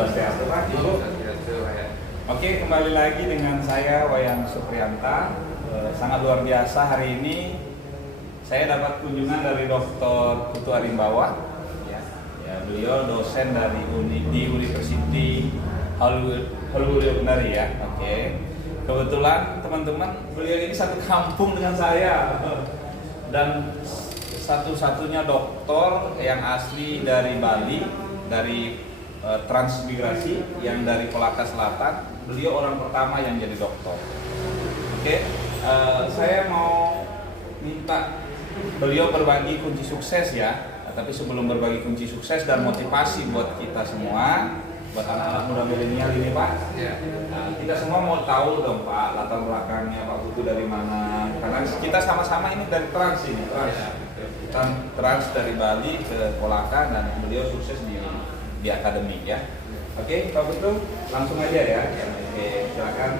Swastiastu, Pak, Ibu. Oke, kembali lagi dengan saya Wayan Supriyanta. Sangat luar biasa hari ini saya dapat kunjungan dari Dr. Putu Arimbawa. Ya, beliau dosen dari di University Hollywood Unari ya. Oke. Kebetulan teman-teman, beliau ini satu kampung dengan saya dan satu-satunya dokter yang asli dari Bali, dari transmigrasi yang dari Kolaka Selatan. Beliau orang pertama yang jadi dokter. Oke, saya mau minta beliau berbagi kunci sukses ya. Tapi sebelum berbagi kunci sukses dan motivasi buat kita semua, buat anak-anak muda milenial ini Pak, kita semua mau tahu dong Pak latar belakangnya Pak Putu dari mana? Karena kita sama-sama ini dari Trans ini, Trans dari Bali ke Kolaka dan beliau sukses di akademik ya. Oke, Pak Putu, langsung aja ya. Oke, silakan.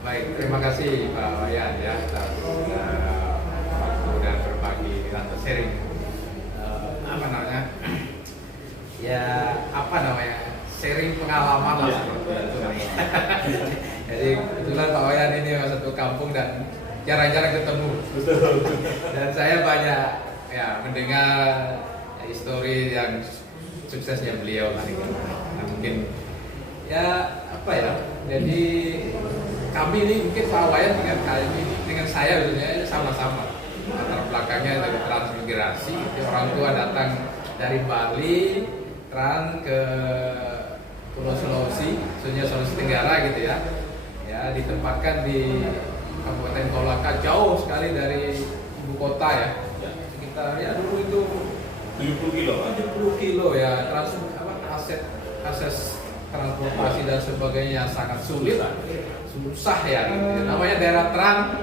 Baik, terima kasih Pak Wayan ya atas waktu dan berbagi atau sharing sharing pengalaman lah seperti itu. Jadi kebetulan Pak Wayan ini satu kampung dan jarang-jarang ketemu. Dan saya banyak ya mendengar histori yang suksesnya beliau lah. Nah, mungkin ya apa ya? Jadi kami ini mungkin Pak Wayan dengan saya sebenarnya sama-sama. Latar belakangnya dari transmigrasi, orang tua datang dari Bali, ke Pulau Sulawesi, khususnya Sulawesi Tenggara gitu ya. Ya ditempatkan di Kabupaten Kolaka, jauh sekali dari ibu kota ya. Sekitar ya dulu itu 70 kilo. 70 kilo ya, akses transportasi dan sebagainya sangat sulit, susah ya. Gitu. Namanya daerah terang,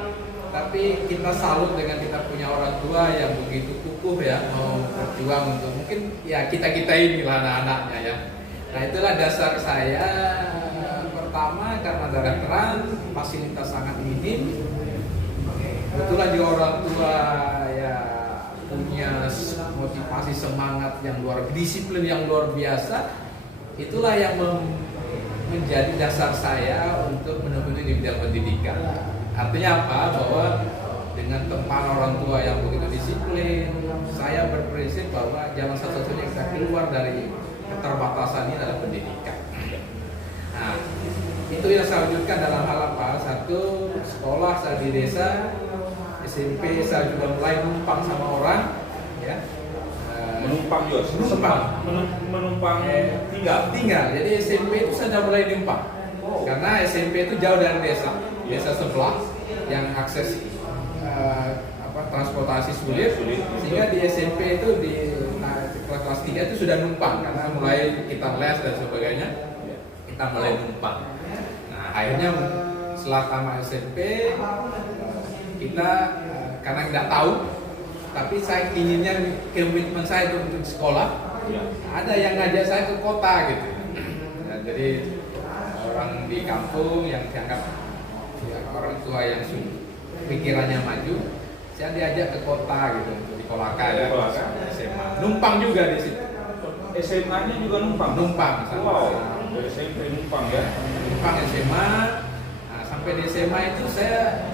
tapi kita salut dengan kita punya orang tua yang begitu kukuh ya, mau berjuang untuk mungkin ya kita inilah anak-anaknya ya. Nah itulah dasar saya. Pertama karena daerah terang, fasilitas sangat minim. Kebetulan juga orang tua ya punya motivasi semangat yang disiplin yang luar biasa. Itulah yang menjadi dasar saya untuk menekuni di bidang pendidikan. Artinya apa? Bahwa dengan tempat orang tua yang begitu disiplin, saya berprinsip bahwa jalan satu-satunya kita keluar dari keterbatasan ini adalah pendidikan. Nah, itu yang saya wujudkan dalam hal apa? Satu, sekolah saya di desa, SMP saya juga mulai numpang sama orang, ya. Menumpang tinggal. Jadi SMP itu saya sudah mulai numpang. Karena SMP itu jauh dari desa sebelah yang akses transportasi sulit, sehingga di SMP itu di kelas 3 itu sudah numpang karena mulai kita les dan sebagainya, kita mulai numpang. Nah akhirnya setelah tamat SMP kita karena tidak tahu, tapi saya inginnya komitmen saya itu untuk sekolah, ada yang ngajak saya ke kota gitu. Nah, jadi orang di kampung yang dianggap ya, orang tua yang pikirannya maju, saya diajak ke kota gitu untuk di Kolaka ya, SMA. Numpang juga di situ. SMA-nya juga numpang. Wow. Dari SMP numpang ya. Numpang SMA. Nah, sampai di SMA itu saya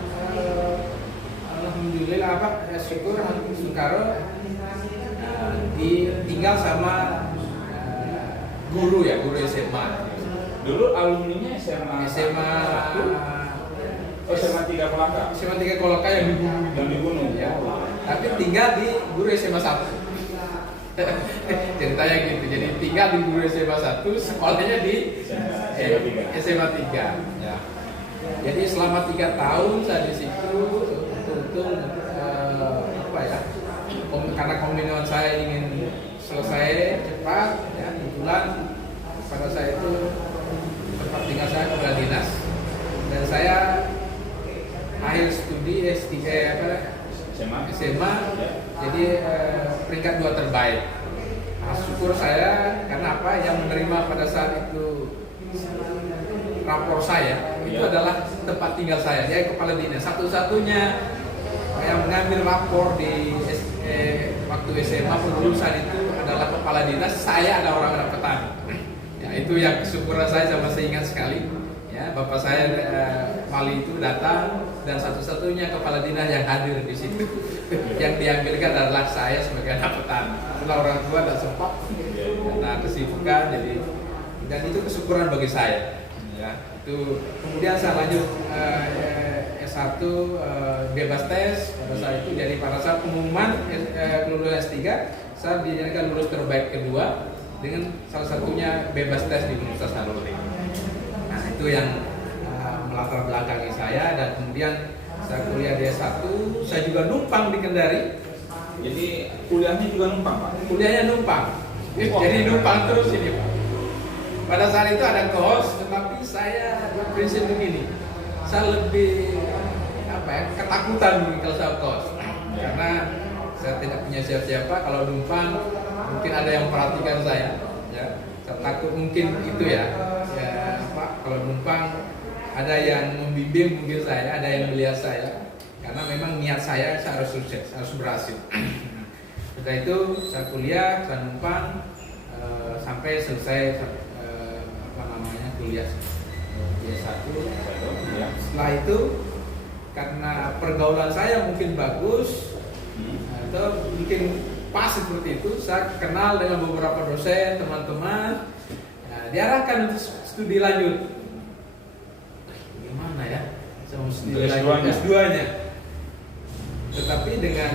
alhamdulillah syukur Sukaro tinggal sama guru SMA. Dulu alumninya SMA 1. SMA 3 Kolaka. SMA 3 Kolaka yang dibunuh ya. Tapi tinggal di guru SMA 1. Ceritanya gitu. Jadi tinggal di guru SMA 1, sekolahnya di SMA 3. Ya. Jadi selama 3 tahun saya di situ untung karena komitmen saya ingin selesai cepat ya, kebetulan pada saya itu tempat tinggal saya kepala dinas dan saya akhir studi SMA jadi peringkat 2 terbaik. Nah, syukur saya karena apa yang menerima pada saat itu rapor saya itu adalah tempat tinggal saya, kepala dinas satu-satunya yang mengambil rapor di waktu SMA penlulusan itu adalah kepala dinas, saya ada orang petani. Ya, itu yang kesyukuran saya, sama saya ingat sekali. Ya, bapak saya Mali itu datang, dan satu-satunya kepala dinas yang hadir di situ. Yang diambilkan adalah saya sebagai anak petani. Setelah orang tua tidak sempat karena kesibukan, dan itu kesyukuran bagi saya. Ya, itu kemudian saya lanjut S1 bebas tes pada saat itu. Jadi pada saat pengumuman kelulusan S3, saya dijadikan lulus terbaik kedua dengan salah satunya bebas tes di Universitas Haluoleo. Nah, itu yang melatar belakangi saya, dan kemudian saya kuliah di S1, saya juga numpang di Kendari. Jadi kuliahnya juga numpang, Pak? Kuliahnya numpang. Jadi numpang terus ini, Pak. Pada saat itu ada kos, tetapi saya berprinsip begini. Saya lebih ketakutan kalau saya kos. Karena saya tidak punya siapa-siapa. Kalau numpang mungkin ada yang perhatikan saya. Ya, saya takut mungkin itu ya. Pak, kalau numpang ada yang membimbing mungkin saya, ada yang melihat saya. Karena memang niat saya harus sukses, harus berhasil. Setelah itu saya kuliah, saya numpang sampai selesai kuliah S1. Setelah itu karena pergaulan saya mungkin bagus atau mungkin pas seperti itu, saya kenal dengan beberapa dosen, teman-teman. Nah, diarahkan untuk studi lanjut. Gimana ya? Saya mau studi lanjut S2-nya. Tetapi dengan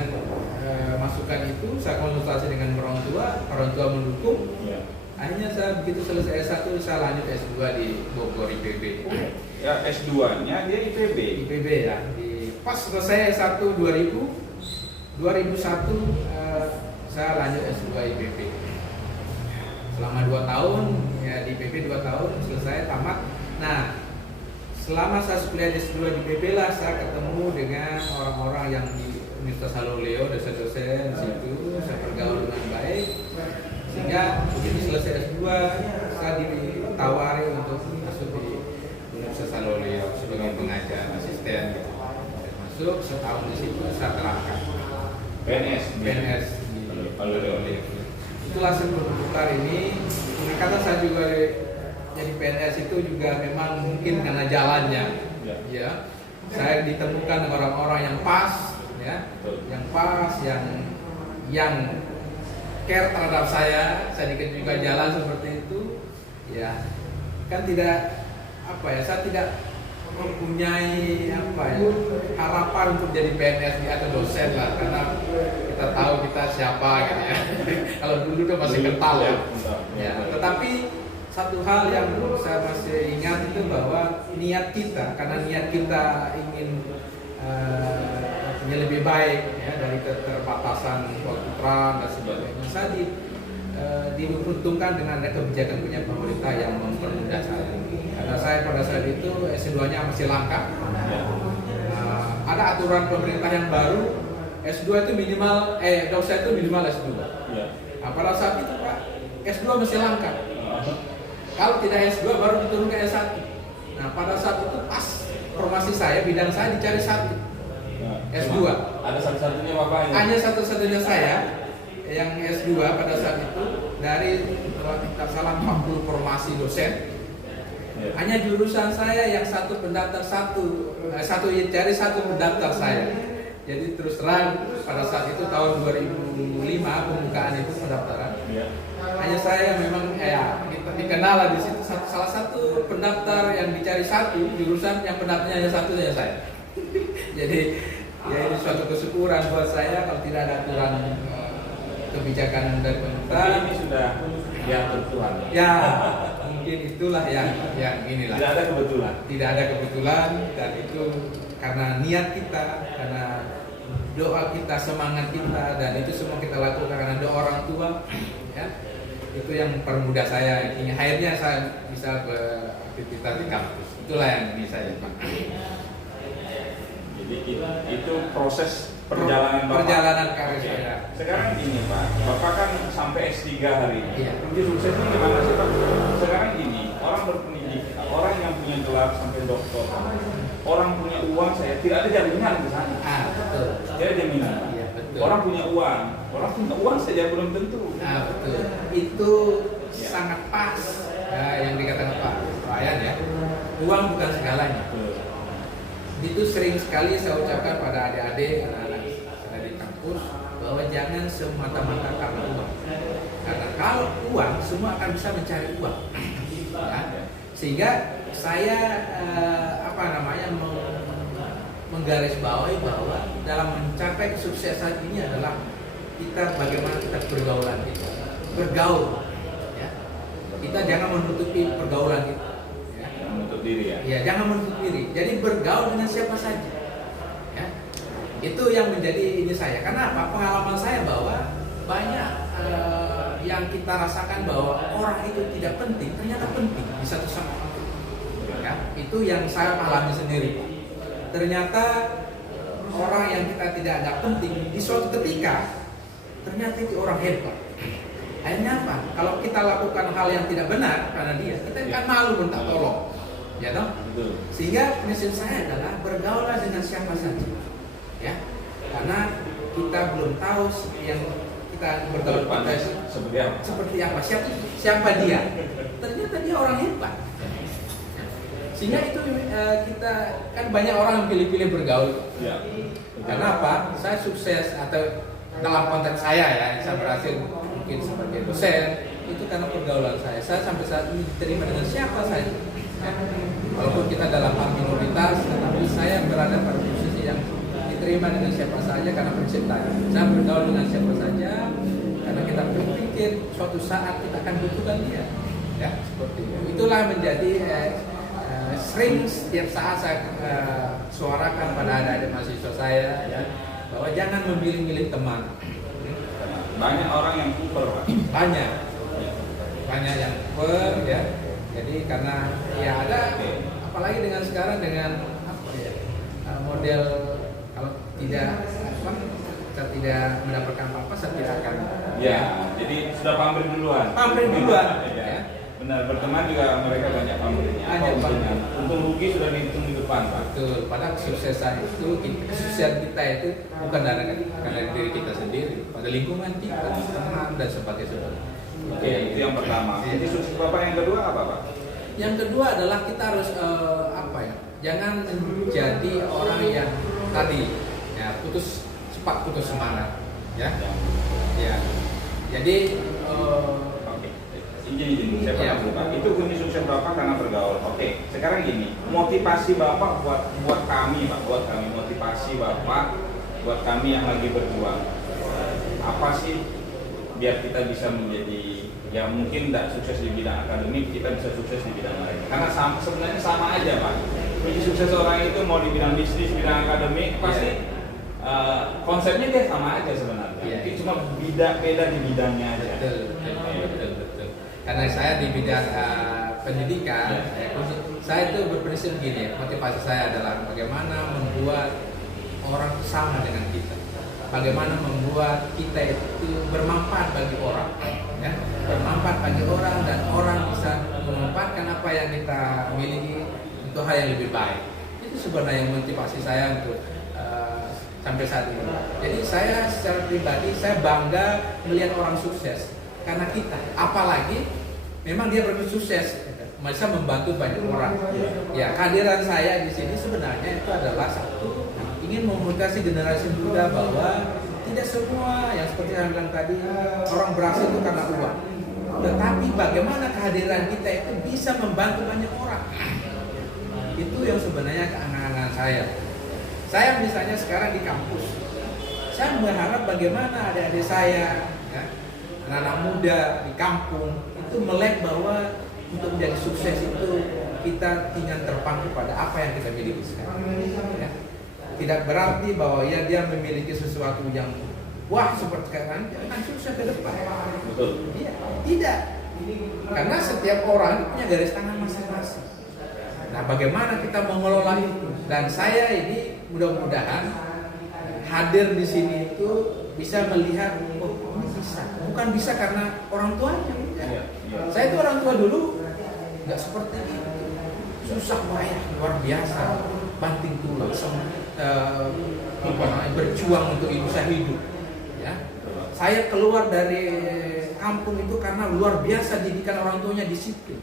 masukan itu saya konsultasi dengan orang tua mendukung. Akhirnya saya begitu selesai S1, saya lanjut S2 di Bogor IPB. Ya, S2-nya dia IPB. IPB ya. Pas selesai S1 2001 saya lanjut S2 IPB. Selama 2 tahun ya di IPB, 2 tahun selesai tamat. Nah, selama saya kuliah di S2 di IPB lah saya ketemu dengan orang-orang yang di Universitas Haluoleo, dosen-dosen di situ, saya bergaul dengan baik. Sehingga begitu selesai S2 saya ditawari untuk masuk di Universitas Haluoleo sebagai pengajar asisten gitu. Saya masuk setahun di situ, saya terangkat PNS di Haluoleo. Itulah sebentar ini. Kata saya juga jadi PNS itu juga memang mungkin karena jalannya. Ya. Saya ditemukan orang-orang yang pas, ya, yang pas, yang care terhadap saya dikit juga jalan seperti itu, ya kan tidak saya tidak mempunyai harapan untuk jadi PNS atau dosen lah, karena kita tahu kita siapa gitu ya. Kalau dulu tuh masih kental ya. Tetapi satu hal yang saya masih ingat itu bahwa niat kita, karena niat kita ingin lebih baik ya, dari keterbatasan waktu terang dan sebagainya. Saya diuntungkan dengan ada kebijakan punya pemerintah yang mempermudah saya. Karena saya pada saat itu S2-nya masih langka. Ada aturan pemerintah yang baru, S2 itu minimal dosen itu minimal S2. Nah, pada saat itu Pak, S2 masih langka. Kalau tidak S2 baru diturunkan S1. Nah, pada saat itu pas formasi saya, bidang saya dicari satu. S2. Ada satu-satunya Bapak ini? Hanya satu-satunya saya yang S2 pada saat itu dari kalau tidak salah 40 formasi dosen. Hanya jurusan saya yang satu pendaftar cari satu pendaftar saya. Jadi terus terang pada saat itu tahun 2005 pembukaan itu pendaftaran. Hanya saya memang dikenal lah di situ salah satu pendaftar yang dicari satu jurusan yang pendaftarnya hanya satu saja saya. Jadi ya ini suatu kesyukuran buat saya kalau tidak ada aturan kebijakan dari pemerintah. Ini sudah diatur Tuhan. Ya, mungkin itulah yang inilah. Tidak ada kebetulan. Tidak ada kebetulan, dan itu karena niat kita, karena doa kita, semangat kita, dan itu semua kita lakukan karena doa orang tua. Ya, itu yang mempermudah saya. Akhirnya saya bisa beraktivitas di kampus. Itulah yang ini saya Pak. Jadi itu proses perjalanan Bapak. Perjalanan karir saya. Sekarang gini Pak, Bapak kan sampai S3 hari ini. Iya. Mungkin suksesnya gimana sih Pak? Sekarang gini, orang berpendidikan, orang yang punya gelar sampai doktor, orang punya uang, saya tidak ada jaminan di sana. Betul. Tidak ada jaminan. Iya, betul. Orang punya uang saja belum tentu. Betul. Itu sangat pas ya, yang dikatakan Pak Wayan ya, uang bukan segalanya. Itu sering sekali saya ucapkan pada adik-adik, anak-anak saya di kampus, bahwa jangan semata-mata karena uang. Karena kalau uang, semua akan bisa mencari uang. Ya. Sehingga saya menggarisbawahi bahwa dalam mencapai kesuksesan ini adalah kita bagaimana kita pergaulan kita, bergaul. Ya. Kita jangan menutupi pergaulan kita. Menutup diri ya? Ya, jangan menutup diri. Jadi bergaul dengan siapa saja. Ya. Itu yang menjadi ini saya. Karena apa? Pengalaman saya bahwa banyak yang kita rasakan bahwa orang itu tidak penting, ternyata penting di satu sama lain. Ya, itu yang saya alami sendiri. Ternyata orang yang kita tidak ada penting di suatu ketika ternyata itu orang hebat. Akhirnya apa? Kalau kita lakukan hal yang tidak benar karena dia, kita kan malu minta tolong. Ya toh? Sehingga prinsip saya adalah bergaulah dengan siapa saja. Ya. Karena kita belum tahu yang kita bergaul pada seperti apa, siapa dia. Ternyata dia orang hebat. Sehingga itu kita kan banyak orang yang pilih-pilih bergaul. Ya. Karena apa? Saya sukses atau dalam konteks saya ya, saya berhasil mungkin sebagai dosen itu karena pergaulan saya. Saya sampai saat ini diterima dengan siapa saja. Ya. Walaupun kita dalam hal minoritas, tetapi saya berada pada posisi yang diterima dengan siapa saja karena prinsip tadi. Saya bergaul dengan siapa saja karena kita berpikir suatu saat kita akan butuhkan dia. Ya, seperti itu. Itulah menjadi sering setiap saat saya suarakan pada adik-adik mahasiswa saya ya, bahwa jangan memilih-milih teman. Banyak orang yang kuper, Pak. Banyak yang kuper ya. Jadi karena ya ada, apalagi dengan sekarang dengan apa ya, model kalau saya tidak mendapatkan apa-apa, saya tidak akan. Ya, jadi sudah pamrih duluan. Ya. Benar, berteman juga mereka banyak pamrihnya. Untung rugi sudah dihitung di depan, Pak. Betul. Padahal kesuksesan kesuksesan kita itu bukan karena diri kita sendiri, pada lingkungan kita, teman dan sebagainya. Oke, itu yang pertama. Jadi sukses Bapak yang kedua apa, Pak? Yang kedua adalah kita harus jangan menjadi orang yang tadi ya cepat putus semangat, ya. Jadi Izin, saya Pak. Itu kunci sukses Bapak karena bergaul. Oke, sekarang gini, motivasi Bapak buat kami, Pak, motivasi Bapak buat kami yang lagi berjuang. Apa sih biar kita bisa menjadi ya mungkin tidak sukses di bidang akademik, kita bisa sukses di bidang lain. Karena sebenarnya sama aja, Pak. Kunci sukses orang itu mau di bidang bisnis, bidang akademik, pasti konsepnya dia sama aja sebenarnya. Mungkin cuma beda di bidangnya aja. Betul. Karena saya di bidang pendidikan, saya itu berprinsip gini, motivasi saya adalah bagaimana membuat orang sama dengan kita, bagaimana membuat kita itu bermanfaat bagi orang, ya, bermanfaat bagi orang dan orang bisa memanfaatkan apa yang kita miliki untuk hal yang lebih baik. Itu sebenarnya yang motivasi saya untuk sampai saat ini. Jadi saya secara pribadi saya bangga melihat orang sukses. Karena kita, apalagi memang dia bersukses, bisa membantu banyak orang. Ya, kehadiran saya di sini sebenarnya itu adalah satu ingin memotivasi generasi muda bahwa tidak semua yang seperti yang bilang tadi orang berhasil itu karena uang. Tetapi bagaimana kehadiran kita itu bisa membantu banyak orang. Itu yang sebenarnya keangan-angan saya. Saya misalnya sekarang di kampus, saya berharap bagaimana adik-adik saya, ya, anak-anak muda di kampung itu melek bahwa untuk menjadi sukses itu kita tinggal terpaku pada apa yang kita miliki sekarang. Ya. Tidak berarti bahwa ya dia memiliki sesuatu yang wah seperti sekarang akan sukses ke depan. Betul. Iya, tidak. Karena setiap orang punya garis tangan masing-masing. Nah, bagaimana kita mengelola itu? Dan saya ini mudah-mudahan hadir di sini itu bisa melihat, oh ini bisa. Bukan bisa karena orang tuanya. Ya. Saya itu orang tua dulu nggak seperti itu. Susah payah, luar biasa, banting tulang, berjuang untuk bisa hidup. Ya. Saya keluar dari kampung itu karena luar biasa didikan orang tuanya disiplin.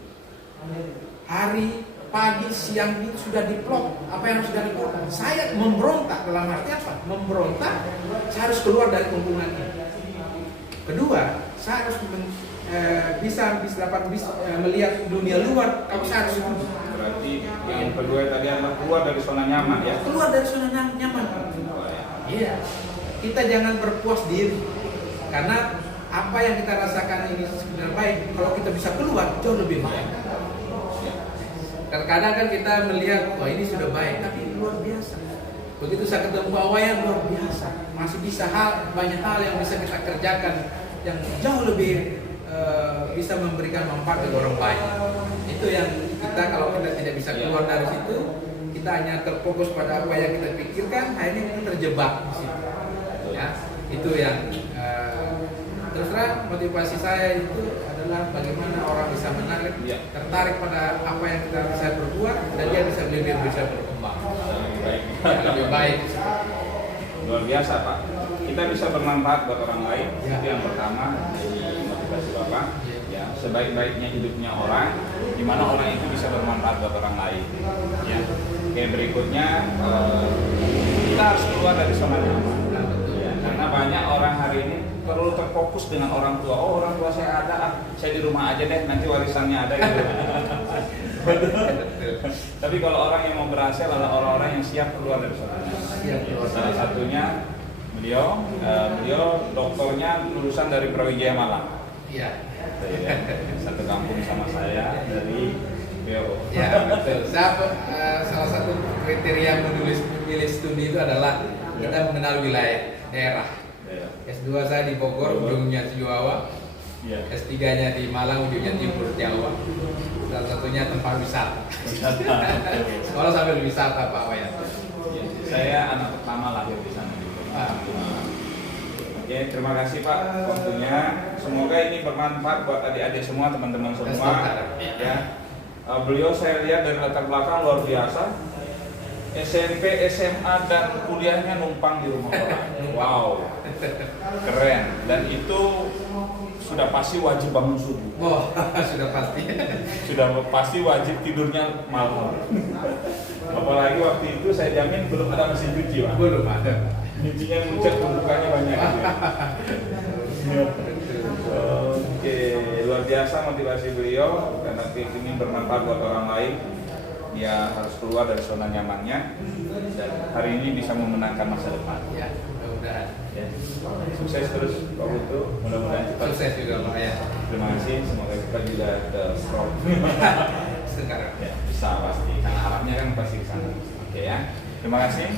Hari, pagi, siang itu sudah diplot apa yang harus dilakukan. Saya memberontak dalam arti apa? Memberontak, saya harus keluar dari lingkungan ini. Kedua, saya harus bisa melihat dunia luar. Kalau saya harus Berarti yang kedua tadi adalah keluar dari zona nyaman ya. keluar dari zona nyaman. Iya. Kita jangan berpuas diri. Karena apa yang kita rasakan ini sebenarnya baik. Kalau kita bisa keluar, jauh lebih baik. Terkadang kan kita melihat, wah ini sudah baik, tapi luar biasa. Begitu saya ketemu Pak Wayan, luar biasa. Masih bisa banyak hal yang bisa kita kerjakan yang jauh lebih bisa memberikan manfaat bagi orang banyak. Itu yang kita, kalau kita tidak bisa keluar dari situ, kita hanya terfokus pada apa yang kita pikirkan, akhirnya kita terjebak di situ. Ya, itu yang terus terang motivasi saya itu adalah bagaimana orang bisa menarik, tertarik pada apa yang kita bisa berbuat dan dia bisa berkembang. Lebih baik. Luar biasa Pak. Kita bisa bermanfaat buat orang lain. Itu yang pertama dari motivasi Bapak. Ya, sebaik-baiknya hidupnya orang, di mana orang itu bisa bermanfaat buat orang lain. Ya. Oke, berikutnya kita harus keluar dari zona nyaman. Ya, karena banyak orang hari ini perlu terfokus dengan orang tua. Oh, orang tua saya ada, saya di rumah aja deh, nanti warisannya ada gitu. Tapi kalau orang yang mau berhasil adalah orang-orang yang siap keluar dari zona nyaman. Salah satunya beliau dokternya lulusan dari Brawijaya Malang. Iya. Satu kampung sama saya dari BO. Ya betul. Salah satu kriteria memilih studi itu adalah kita mengenal wilayah daerah. S2 saya di Bogor, ujungnya Jawa. S3-nya di Malang, ujungnya Timur Jawa. Salah satunya tempat wisata. Sekolah sambil wisata Pak Wayan. Saya anak pertama lahir di sana. Oke, terima kasih Pak waktunya. Semoga ini bermanfaat buat adik-adik semua, teman-teman semua. Ya, beliau saya lihat dari latar belakang luar biasa. SMP, SMA dan kuliahnya numpang di rumah orang. Wow, keren. Dan itu sudah pasti wajib bangun subuh. Oh, sudah pasti. Sudah pasti wajib tidurnya malam. Apalagi waktu itu saya jamin belum ada mesin cuci, Pak. Belum ada. Cucinya muncul, pembukanya banyak. Oke, luar biasa motivasi beliau karena ini bermanfaat buat orang lain. Dia harus keluar dari zona nyamannya dan hari ini bisa memenangkan masa depan. Ya, mudah-mudahan. Ya. Sukses terus Pak Putu, mudah-mudahan cepat. Sukses juga Pak ya. Terima kasih, semoga kita juga ke strong. Sekarang. Ya, bisa pasti, karena arahnya kan pasti ke sana. Oke ya, terima kasih.